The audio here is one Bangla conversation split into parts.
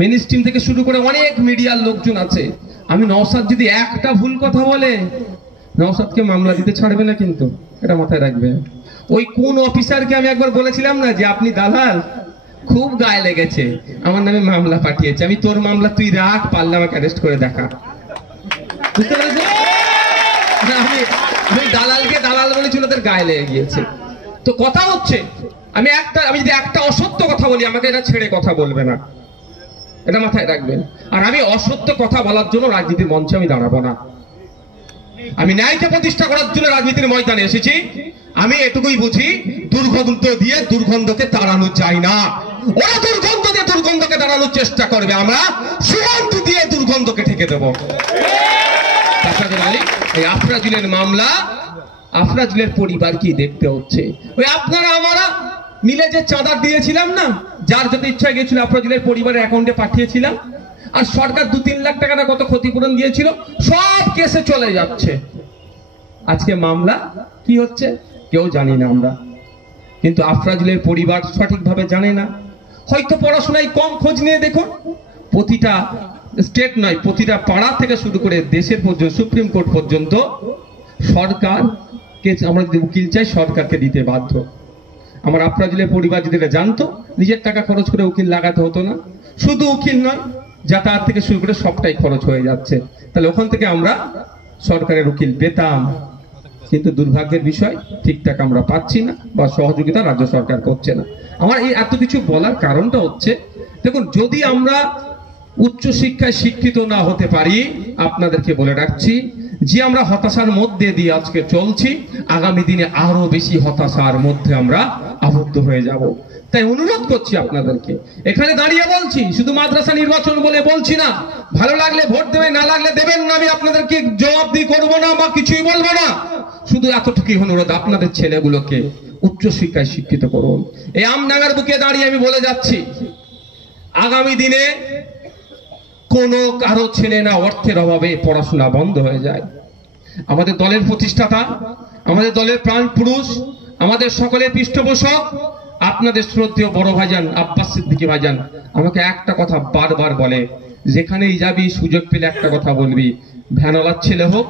মেন স্ট্রিম থেকে শুরু করে অনেক মিডিয়ার লোকজন আছে। আমি নওশাদ যদি একটা ভুল কথা বলে নওশাদকে মামলা দিতে ছাড়বে না, কিন্তু এটা মাথায় রাখবে। ওই কোন অফিসারকে আমি একবার বলেছিলাম না যে আপনি দালাল, খুব গায়ে লেগেছে, আমার নামে মামলা পাঠিয়েছে। আমি তোর মামলা তুই রাখ, পারলে আমাকে অ্যারেস্ট করে দেখা। বুঝতে পেরেছো? আমি দালালকে দালাল বলেছিল, ওদের গায়ে লেগে গিয়েছে। তো কথা হচ্ছে আমি যদি একটা অসত্য কথা বলি আমাকে এটা ছেড়ে কথা বলবে না, এটা মাথায় রাখবেন। আর আমি অসত্য কথা বলার জন্য রাজনীতির মঞ্চে আমি দাঁড়াবো না। আমি ন্যায়কে প্রতিষ্ঠা করার জন্য রাজনীতির ময়দানে এসেছি। আমি এটুকুই বুঝি, দুর্গন্ধ দিয়ে দুর্গন্ধকে তাড়ানো যায় না। ওরা দুর্গন্ধ দিয়ে দুর্গন্ধকে তাড়ানোর চেষ্টা করবে, আমরা সুগন্ধ দিয়ে দুর্গন্ধকে ঠেকে দেবো। এই আফরাজুলের মামলা, আফরাজুলের পরিবার কি দেখতে হচ্ছে? ওই আপনারা আমরা মিলে যে চাঁদা দিয়েছিলাম না, যার যত ইচ্ছা গিয়েছিল আফরাজুলের পরিবারের অ্যাকাউন্টে পাঠিয়েছিলাম, আর সরকার 2-3 লাখ টাকা কত ক্ষতিপূরণ দিয়েছিল, সব কেসে চলে যাচ্ছে। আজকে মামলা কি হচ্ছে কেউ জানি না আমরা, কিন্তু আফরাজুলের পরিবার সঠিকভাবে জানে না। হয়তো পড়াশোনায় কম, খোঁজ নিয়ে দেখুন, প্রতিটা স্টেট নয়, প্রতিটা পাড়া থেকে শুরু করে দেশের পর্যন্ত, সুপ্রিম কোর্ট পর্যন্ত সরকারকে আমরা যদি উকিল চাই সরকারকে দিতে বাধ্য। আমার আফরাজুলের পরিবার যদি এটা জানতো, নিজের টাকা খরচ করে উকিল লাগাতে হতো না। শুধু উকিল নয়, যাতায়াত থেকে শুরু করে সবটাই খরচ হয়ে যাচ্ছে, তাহলে ওখান থেকে আমরা সরকারের উকিল পেতাম। কিন্তু দুর্ভাগ্যের বিষয়, ঠিকঠাক আমরা পাচ্ছি না, বা সহযোগিতা রাজ্য সরকার করছে না। আমার এই এত কিছু বলার কারণটা হচ্ছে, দেখুন, যদি আমরা উচ্চশিক্ষায় শিক্ষিত না হতে পারি, আপনাদেরকে বলে রাখছি যে আমরা হতাশার মধ্যে দিয়ে আজকে চলছি, আগামী দিনে আরো বেশি হতাশার মধ্যে আমরা আবদ্ধ হয়ে যাব। তাই অনুরোধ করছি আপনাদেরকে, এখানে দাঁড়িয়ে বলছি, শুধু মাদ্রাসা নির্বাচন বলে বলছি না, ভালো লাগলে ভোট দেবেন, না লাগলে দেবেন না, আমি আপনাদেরকে জবাবদিহি করবো না বা কিছুই বলবো না। শুধু এতটুকুই অনুরোধ, আপনাদের ছেলেগুলোকে উচ্চশিক্ষায় শিক্ষিত করুন। এই আমডাঙ্গার বুকে দাঁড়িয়ে আমি বলে যাচ্ছি, আগামী দিনে কোনো কারো ছেলে না অর্থের অভাবে পড়াশোনা বন্ধ হয়ে যায়। আমাদের দলের প্রতিষ্ঠাতা, আমাদের দলের প্রাণ পুরুষ, আমাদের সকলের পৃষ্ঠপোষক, আপনাদের শ্রদ্ধেয় বড় ভাইজান আব্বাস সিদ্দিকী ভাইজান আমাকে একটা কথা বারবার বলে, যেখানেই যাবি সুযোগ পেলে একটা কথা বলবি, ভ্যানওয়ালার ছেলে হোক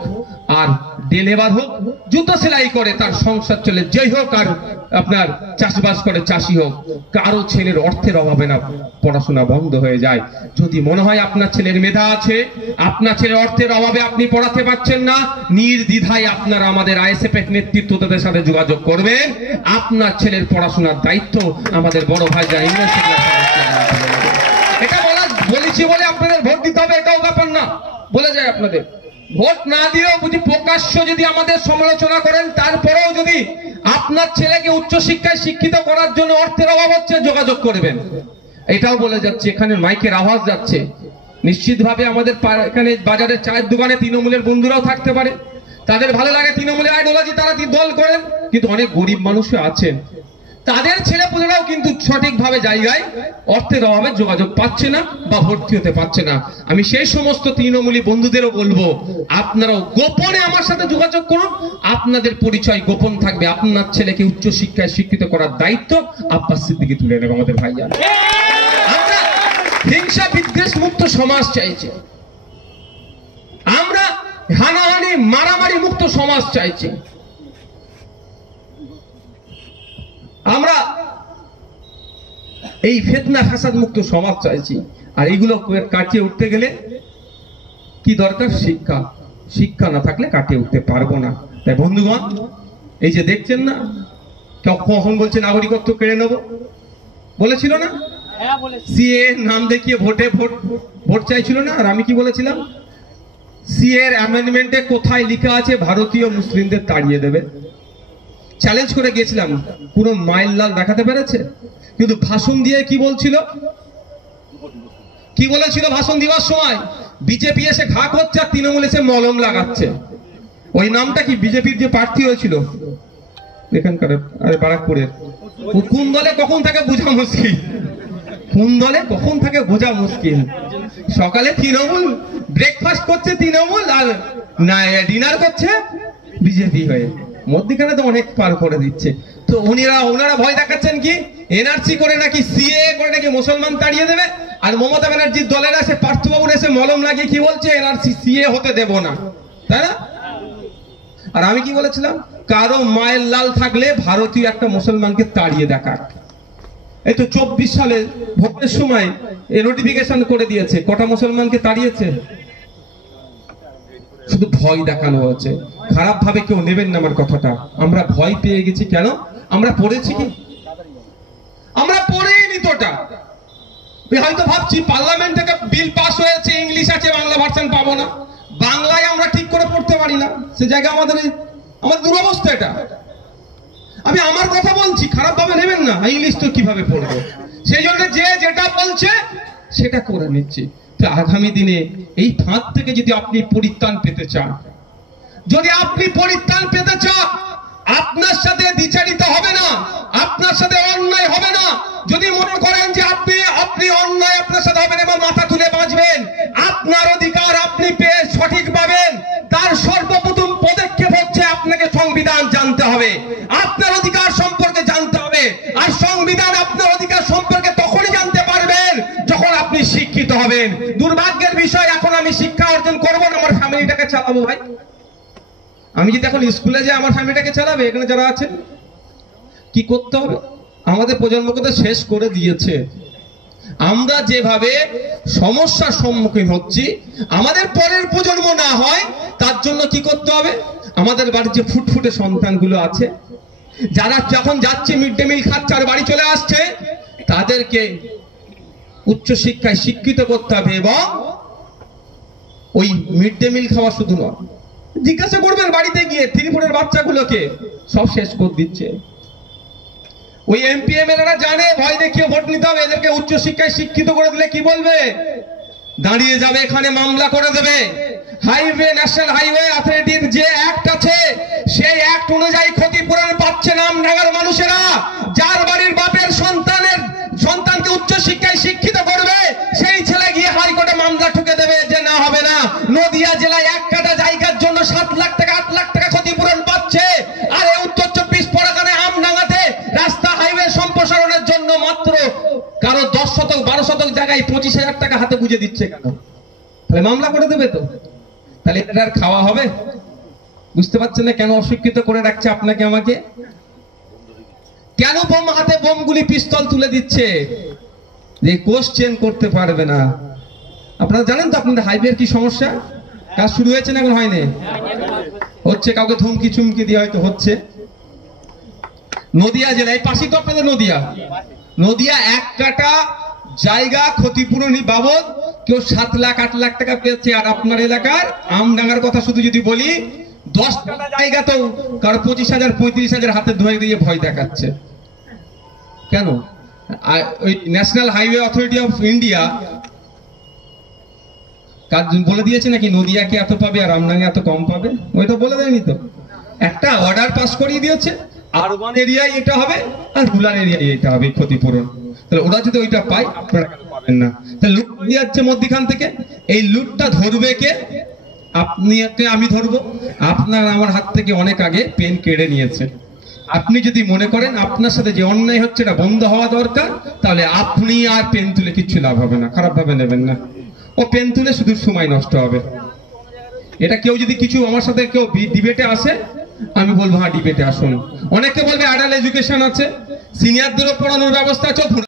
আর ডেলেভার হোক, জুতো সেলাই করে তার সংসার চলে, যেই হোক, আর আপনার চাষবাস করে চাষি হোক, কারো ছেলের অর্থের অভাবে না পড়াশোনা বন্ধ হয়ে যায়। যদি মনে হয় আপনার ছেলের মেধা আছে, আপনার ছেলের অর্থের অভাবে আপনি পড়াতে পারছেন না, নির্দ্বিধায় আপনারা আমাদের আইএসএফ এর নেতৃত্বদের সাথে যোগাযোগ করবেন। আপনার ছেলের পড়াশোনার দায়িত্ব আমাদের বড় ভাই জানেন। এটা বলেছি বলে আপনাদের ভোট দিতে হবে এটাও ব্যাপার না, বলে যায় আপনাদের ভোট না দিলেও যদি প্রকাশ্য যদি আমাদের সমালোচনা করেন, তারপরেও যদি আপনার ছেলেকে উচ্চশিক্ষায় শিক্ষিত করার জন্য অর্থের অভাব হচ্ছে, যোগাযোগ করবেন। এটাও বলে যাচ্ছে, এখানে মাইকের আওয়াজ যাচ্ছে, নিশ্চিতভাবে আমাদের এখানে বাজারের চায়ের দোকানে তৃণমূলের বন্ধুরাও থাকতে পারে, তাদের ভালো লাগে তৃণমূলের আইডিওলজি, তারা দল করেন, কিন্তু অনেক গরিব মানুষও আছেন, তাদের ছেলেপুলেরাও কিন্তু সঠিকভাবে জায়গায় অর্থের অভাবে যোগাযোগ পাচ্ছে না বা ভর্তি হতে পারছে না। আমি সেই সমস্ত তৃণমূলী বন্ধুদেরও বলবো, আপনারাও গোপনে আমার সাথে যোগাযোগ করুন, আপনাদের পরিচয় গোপন থাকবে। আপনার ছেলেকে উচ্চশিক্ষায় শিক্ষিত করার দায়িত্ব আব্বাস সিদ্দিকী তুলে নেবে। আমাদের ভাইজান, আমরা হিংসা বিদ্বেষ মুক্ত সমাজ চাইছি, আমরা হানাহানি মারামারি মুক্ত সমাজ চাইছি, আমরা এই ফিতনা ফাসাদ মুক্ত সমাজ চাইছি। আর এইগুলো কাটিয়ে উঠতে গেলে কি দরকার? শিক্ষা। শিক্ষা না থাকলে কাটিয়ে উঠতে পারবো না। তাই বন্ধুগণ, এই যে দেখছেন না, কখন বলছে নাগরিকত্ব কেড়ে নেবো, বলেছিল না, সিএ নাম দেখিয়ে ভোট চাইছিল না। আর আমি কি বলেছিলাম, সিএ এর অ্যামেন্ডমেন্টে কোথায় লেখা আছে ভারতীয় মুসলিমদের তাড়িয়ে দেবে? চ্যালেঞ্জ করে গিয়েছিলাম, কোনো মাইল লাল দেখাতে পেরেছে? কিন্তু ভাষণ দিয়ে কি বলছিল, কি বলেছিল ভাষণ দেওয়ার সময়? বিজেপি এসে ঘা করছে আর তৃণমূল এসে মলম লাগাচ্ছে। ওই নামটা কি? বিজেপির যে প্রার্থী হয়েছিল এখানকার, বারাকপুরের, কোন দলে কখন থাকে বোঝা মুশকিল, কোন দলে কখন থাকে বোঝা মুশকিল। সকালে তৃণমূল, ব্রেকফাস্ট করছে তৃণমূল, আর ডিনার করছে বিজেপি হয়ে, মধ্যখানে তো অনেক পার করে দিচ্ছে। তো ওনারা ভয় দেখাচ্ছেন কি, এনআরসি করে নাকি সিএ করে নাকি মুসলমান তাড়িয়ে দেবে, আর মমতা ব্যানার্জির দলের এসে পার্থবাবুর এসে মলম লাগিয়ে কি বলছে, এনআরসি সিএ হতে দেব না, তাই না? আর আমি কি বলেছিলাম, কারো মায়ের লাল থাকলে ভারতীয় একটা মুসলমানকে তাড়িয়ে দেখাক। এই তো 24 সালে ভোটের সময় নোটিফিকেশন করে দিয়েছে, কটা মুসলমানকে তাড়িয়েছে? শুধু ভয় দেখানো হচ্ছে। খারাপ ভাবে কেউ নেবেন না আমার কথাটা, আমরা ভয় পেয়ে গেছি। কেন? আমরা পড়েছি কি? আমরা পড়েইনি তোটা। হয়তো ভাবছি পার্লামেন্ট থেকে বিল পাস হয়েছে, ইংলিশ আছে, বাংলা ভার্সন পাবো না। বাংলায় আমরা ঠিক করে পড়তে পারি না, সে জায়গায় আমাদের দুরবস্থা। এটা আমি আমার কথা বলছি, খারাপ ভাবে নেবেন না। ইংলিশ তো কিভাবে পড়বো? সেই জন্য যে যেটা বলছে সেটা করে নিচ্ছি। আগামী দিনে এই ফাঁদ থেকে যদি আপনি পরিত্রাণ পেতে চান, আপনার সাথে দ্বিচারিত হবে না, আপনার সাথে অন্যায় হবে না। যদি মনে করেন যে আপনি অন্যায় আপনার সাথে হবে না এবং মাথা তুলে বাঁচবেন, আপনার অধিকার আপনি পেয়ে সঠিক পাবেন, তার সর্বপ্রথম পদক্ষেপ হচ্ছে আপনাকে সংবিধান জানতে হবে, আপনার অধিকার সম্পর্কে জানতে হবে। আর সংবিধান আপনার অধিকার সম্পর্কে তখনই জানতে পারবেন যখন আপনি শিক্ষিত হবেন। দুর্ভাগ্যের বিষয়, এখন আমি শিক্ষা অর্জন করবো না, আমার ফ্যামিলিটাকে চালাবো। ভাই, আমি যদি এখন স্কুলে যাই আমার ফ্যামিলিটাকে চালাবে, এখানে যারা আছেন কি করতে হবে? আমাদের প্রজন্মকে তো শেষ করে দিয়েছে। আমরা যেভাবে সমস্যার সম্মুখীন হচ্ছি, আমাদের পরের প্রজন্ম না হয় তার জন্য কি করতে হবে? আমাদের বাড়ির যে ফুটফুটে সন্তানগুলো আছে, যারা যখন যাচ্ছে মিড ডে মিল খাচ্ছে আর বাড়ি চলে আসছে, তাদেরকে উচ্চ শিক্ষায় শিক্ষিত করতে হবে। এবং ওই মিড ডে মিল খাওয়া শুধু নয়, জিজ্ঞাসা করবেন বাড়িতে গিয়ে 3-4 বাচ্চাগুলোকে সব শেষ করে দিচ্ছে। ওই এমপি এমএলএরা জানে ভয় দেখিয়ে ভোট নিতে হবে, এদেরকে উচ্চ শিক্ষায় শিক্ষিত করে দিলে কি বলবে? দাঁড়িয়ে যাবে এখানে, মামলা করে দেবে। হাইওয়ে, ন্যাশনাল হাইওয়ে অথরিটির যে অ্যাক্ট আছে, সেই অ্যাক্ট অনুযায়ী ক্ষতিপূরণ পাচ্ছে নামডাঙ্গার মানুষেরা। যার বাড়ির বাপের সন্তানকে উচ্চ শিক্ষায় শিক্ষিত করবে, সেই ছেলে গিয়ে হাইকোর্টে মামলা ঠুকে দেবে যে না, হবে না। নদিয়া জেলায় 1 কাঠা জায়গার জন্য 7 লাখ টাকা 8 লাখ টাকা ক্ষতিপূরণ পাচ্ছে। আর এই উত্তর 24 পরগনায় আমডাঙ্গাতে রাস্তা হাইওয়ে সম্প্রসারণের জন্য মাত্র কারো 10 শতক 12 শতক জায়গায় 25,000 টাকা হাতে বুঝে দিচ্ছে। কেন? তাহলে মামলা করে দেবে তো। তাহলে এটা আর খাওয়া হবে? বুঝতে পারছেন না কেন অশিক্ষিত করে রাখছে আপনাকে আমাকে? কেন হাতে বোমগুলি পিস্তল তুলে দিচ্ছে? যে কোশ্চেন করতে পারবে না। আপনারা জানেন তো আপনাদের হাইওয়ের কি সমস্যা? কাজ শুরু হয়েছে না এখন হয়নি? হচ্ছে, কাউকে ধমকি চুমকি দিয়ে হয়তো হচ্ছে। নদিয়া জেলায় পাশেই তো আপনাদের নদিয়া 1 কাঠা জায়গা ক্ষতিপূরণী বাবদ কেউ 7 লাখ 8 লাখ টাকা পেয়েছে। আর আপনার এলাকার আমডাঙ্গার কথা শুধু যদি বলি, 10 কাঠা জায়গা তো কারো 25,000 35,000 হাতে ধরে দিয়ে ভয় দেখাচ্ছে। কেন? ওই national highway authority of India বলে দিয়েছে নাকি নদিয়াকে এত পাবে আর আমডাঙ্গা এত কম পাবে? ওইটা বলে দেয়নি তো। একটা অর্ডার পাস করিয়ে দিয়েছে, আরবান এরিয়ায় এটা হবে আর রুরাল এরিয়ায় এটা হবে ক্ষতিপূরণ। তাহলে ওরা যদি ওইটা পায়, আপনারা কেন পাবেন না? তাহলে লুট দিয়ে যাচ্ছে মধ্যখান থেকে। এই লুটটা ধরবে কে? আপনি, আমি ধরবো। আপনার আমার হাত থেকে অনেক আগে পেন কেড়ে নিয়েছে। আপনি যদি মনে করেন আপনার সাথে যে অন্যায় হচ্ছে এটা বন্ধ হওয়া দরকার, তাহলে আপনি আর পেন তুলে কিচ্ছু লাভ হবে না। খারাপ ভাবে নেবেন না। ও পেন তুলে শুধু সময় নষ্ট হবে। এটা কেউ যদি কিছু আমার সাথে কেউ ডিবেটে আসে, আমি বলবো হ্যাঁ ডিবেটে আসুন। অনেকে বলবে অ্যাডাল্ট এডুকেশন আছে, সিনিয়রদেরও পড়ানোর ব্যবস্থা আছে।